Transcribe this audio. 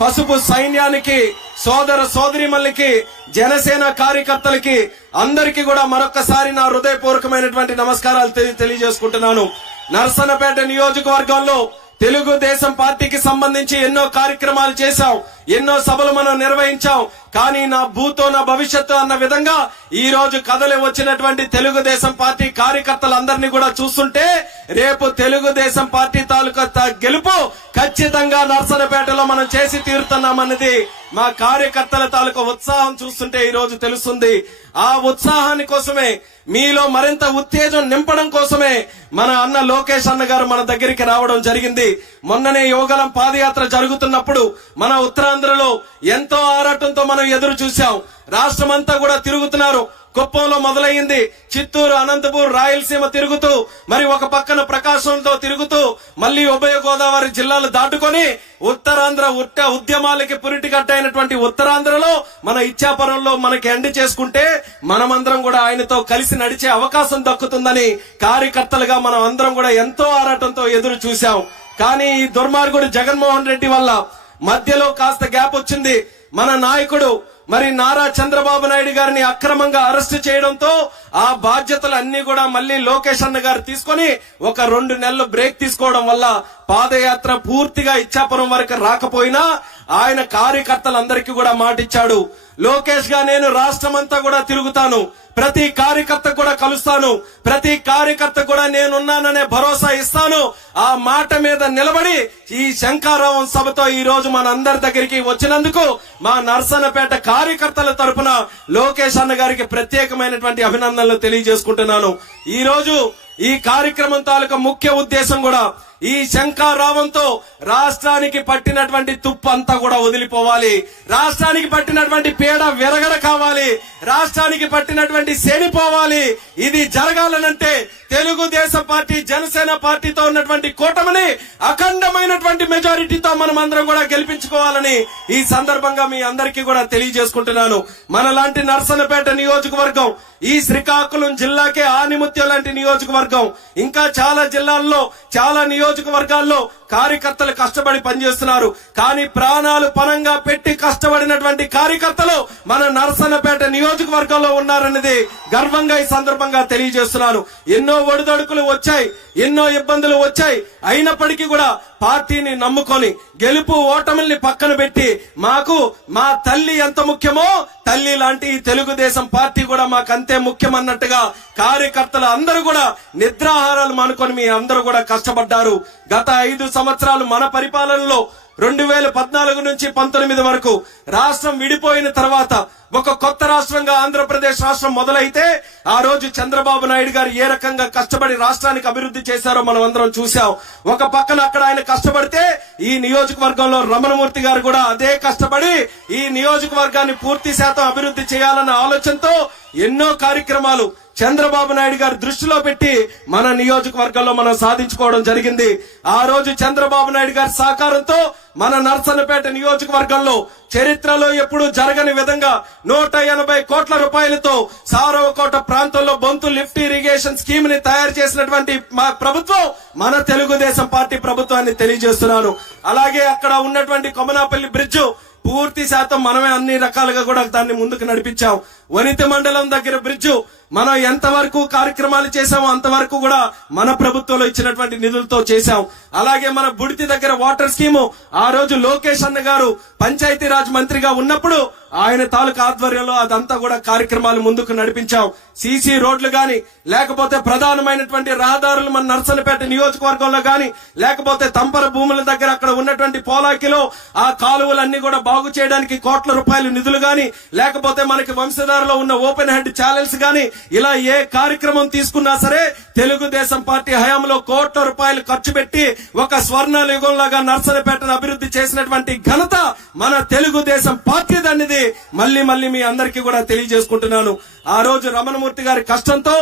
పసుపు సైన్యానికి, సోదర సోదరిమల్లికి, జనసేన కార్యకర్తలకి అందరికీ కూడా మరొక్కసారి నా హృదయపూర్వకమైనటువంటి నమస్కారాలు తెలియజేసుకుంటున్నాను. నర్సన్నపేట నియోజకవర్గంలో తెలుగుదేశం పార్టీకి సంబంధించి ఎన్నో కార్యక్రమాలు చేశాం, ఎన్నో సభలు మనం నిర్వహించాం. కానీ నా భూతో నా భవిష్యత్తు అన్న విధంగా ఈ రోజు కదలి వచ్చినటువంటి తెలుగుదేశం పార్టీ కార్యకర్తలందరినీ కూడా చూస్తుంటే రేపు తెలుగుదేశం పార్టీ తాలూకా గెలుపు ఖచ్చితంగా నర్సన్నపేటలో మనం చేసి తీరుతున్నామన్నది మా కార్యకర్తల తాలూకా ఉత్సాహం చూస్తుంటే ఈ రోజు తెలుస్తుంది. ఆ ఉత్సాహాని కోసమే, మీలో మరింత ఉత్తేజం నింపడం కోసమే మన అన్న లోకేష్ అన్న గారు మన దగ్గరికి రావడం జరిగింది. మొన్ననే యువగలం పాదయాత్ర జరుగుతున్నప్పుడు మన ఉత్తరాంధ్రలో ఎంతో ఆరాటంతో మనం ఎదురు చూశాం. రాష్ట్రమంతా కూడా తిరుగుతున్నారు. కుప్పంలో మొదలయ్యింది, చిత్తూరు, అనంతపూర్, రాయలసీమ తిరుగుతూ, మరి ఒక పక్కన ప్రకాశంతో తిరుగుతూ, మళ్లీ ఉభయ గోదావరి జిల్లాలు దాటుకొని ఉత్తరాంధ్ర ఉద్యమాలకి పురిటి కట్టైనటువంటి ఉత్తరాంధ్రలో మన ఇచ్చాపురంలో మనకి ఎండ్ చేసుకుంటే మనమందరం కూడా ఆయనతో కలిసి నడిచే అవకాశం దక్కుతుందని కార్యకర్తలుగా మనం అందరం కూడా ఎంతో ఆరాటంతో ఎదురు చూశాం. కానీ ఈ దుర్మార్గుడు జగన్మోహన్ రెడ్డి వల్ల మధ్యలో కాస్త గ్యాప్ వచ్చింది. మన నాయకుడు మరి నారా చంద్రబాబు నాయుడు గారిని అక్రమంగా అరెస్టు చేయడంతో ఆ బాధ్యతలన్నీ కూడా మళ్లీ లోకేష్ అన్న గారు తీసుకొని ఒక 2 నెలలు బ్రేక్ తీసుకోవడం వల్ల పాదయాత్ర పూర్తిగా ఇచ్చాపురం వరకు రాకపోయినా ఆయన కార్యకర్తలందరికీ కూడా మాటిచ్చాడు. లోకేష్ గా నేను రాష్ట్రమంతా కూడా తిరుగుతాను, ప్రతి కార్యకర్త కూడా కలుస్తాను, ప్రతి కార్యకర్త కూడా నేనున్నాననే భరోసా ఇస్తాను. ఆ మాట మీద నిలబడి ఈ శంఖారావం సభతో ఈ రోజు మన అందరి దగ్గరికి వచ్చినందుకు మా నర్సన్నపేట కార్యకర్తల తరపున లోకేష్ అన్న గారికి ప్రత్యేకమైనటువంటి అభినందనలు తెలియజేసుకుంటున్నాను. ఈ రోజు ఈ కార్యక్రమం తాలూకా ముఖ్య ఉద్దేశం కూడా ఈ శంఖారావంతో రాష్ట్రానికి పట్టినటువంటి తుప్పు అంతా కూడా వదిలిపోవాలి, రాష్ట్రానికి పట్టినటువంటి పీడ విరగడ కావాలి, రాష్ట్రానికి పట్టినటువంటి శనిపోవాలి. ఇది జరగాలనంటే తెలుగుదేశం పార్టీ, జనసేన పార్టీతో ఉన్నటువంటి కూటమిని అఖండమైనటువంటి మెజారిటీతో మనం అందరం కూడా గెలిపించుకోవాలని ఈ సందర్భంగా మీ అందరికీ కూడా తెలియజేసుకుంటున్నాను. మనలాంటి నర్సన్నపేట నియోజకవర్గం ఈ శ్రీకాకుళం జిల్లాకే ఆనిముత్యం లాంటి నియోజకవర్గం. ఇంకా చాలా జిల్లాల్లో, చాలా నియోజకవర్గాల్లో కార్యకర్తలు కష్టపడి పనిచేస్తున్నారు. కానీ ప్రాణాలు పరంగా పెట్టి కష్టపడినటువంటి కార్యకర్తలు మన నర్సన్నపేట నియోజకవర్గంలో ఉన్నారన్నది గర్వంగా ఈ సందర్భంగా తెలియజేస్తున్నాను. ఎన్నో ఒడిదొడుకులు వచ్చాయి, ఎన్నో ఇబ్బందులు వచ్చాయి. అయినప్పటికీ కూడా పార్టీని నమ్ముకొని గెలుపు ఓటమిల్ని పక్కన పెట్టి మాకు మా తల్లి ఎంత ముఖ్యమో తల్లి లాంటి ఈ తెలుగుదేశం పార్టీ కూడా మాకు అంతే ముఖ్యమన్నట్టుగా కార్యకర్తలు అందరూ కూడా నిద్రాహారాలు మానుకొని మీ అందరూ కూడా కష్టపడ్డారు. గత 5 సంవత్సరాలు మన పరిపాలనలో 2014 నుంచి 19 వరకు రాష్ట్రం విడిపోయిన తర్వాత ఒక కొత్త రాష్ట్రంగా ఆంధ్రప్రదేశ్ రాష్ట్రం మొదలైతే ఆ రోజు చంద్రబాబు నాయుడు గారు ఏ రకంగా కష్టపడి రాష్ట్రానికి అభివృద్ధి చేశారో మనం అందరం చూశాం. ఒక పక్కన అక్కడ ఆయన కష్టపడితే ఈ నియోజకవర్గంలో రమణమూర్తి గారు కూడా అదే కష్టపడి ఈ నియోజకవర్గాన్ని పూర్తి శాతం అభివృద్ధి చేయాలన్న ఆలోచనతో ఎన్నో కార్యక్రమాలు చంద్రబాబు నాయుడు గారి దృష్టిలో పెట్టి మన నియోజకవర్గంలో మనం సాధించుకోవడం జరిగింది. ఆ రోజు చంద్రబాబు నాయుడు గారి సహకారంతో మన నర్సన్నపేట నియోజకవర్గంలో చరిత్రలో ఎప్పుడూ జరగని విధంగా 180 కోట్ల రూపాయలతో సారవకోట ప్రాంతంలో బొంతు లిఫ్ట్ ఇరిగేషన్ స్కీమ్ ని తయారు చేసినటువంటి మా ప్రభుత్వం మన తెలుగుదేశం పార్టీ ప్రభుత్వాన్ని తెలియజేస్తున్నాను. అలాగే అక్కడ ఉన్నటువంటి కొమనాపల్లి బ్రిడ్జ్ పూర్తి శాతం మనమే అన్ని రకాలుగా కూడా దాన్ని ముందుకు నడిపించాం. వనిత మండలం దగ్గర బ్రిడ్జ్ మనం ఎంతవరకు కార్యక్రమాలు చేశామో అంతవరకు కూడా మన ప్రభుత్వంలో ఇచ్చినటువంటి నిధులతో చేశాం. అలాగే మన బుడితి దగ్గర వాటర్ స్కీము ఆ రోజు లోకేష్ అన్న గారు పంచాయతీరాజ్ మంత్రిగా ఉన్నప్పుడు ఆయన తాలూకా ఆధ్వర్యంలో అదంతా కూడా కార్యక్రమాలు ముందుకు నడిపించాం. సీసీ రోడ్లు గాని, లేకపోతే ప్రధానమైనటువంటి రహదారులు మన నర్సన్నపేట నియోజకవర్గంలో గాని, లేకపోతే తంపర భూముల దగ్గర అక్కడ ఉన్నటువంటి పోలాకిలో ఆ కాలువలన్నీ కూడా బాగు చేయడానికి కోట్ల రూపాయలు నిధులు గాని, లేకపోతే మనకి వంశధారలో ఉన్న ఓపెన్ హెడ్ ఛానల్స్ గాని, ఇలా ఏ కార్యక్రమం తీసుకున్నా సరే తెలుగుదేశం పార్టీ హయాంలో కోట్ల రూపాయలు ఖర్చు పెట్టి ఒక స్వర్ణ యుగంలాగా నర్సన్నపేటను అభివృద్ధి చేసినటువంటి ఘనత మన తెలుగుదేశం పార్టీ దన్నిది మళ్ళీ మీ అందరికీ కూడా తెలియజేసుకుంటున్నాను. ఆ రోజు రమణమూర్తి గారి కష్టంతో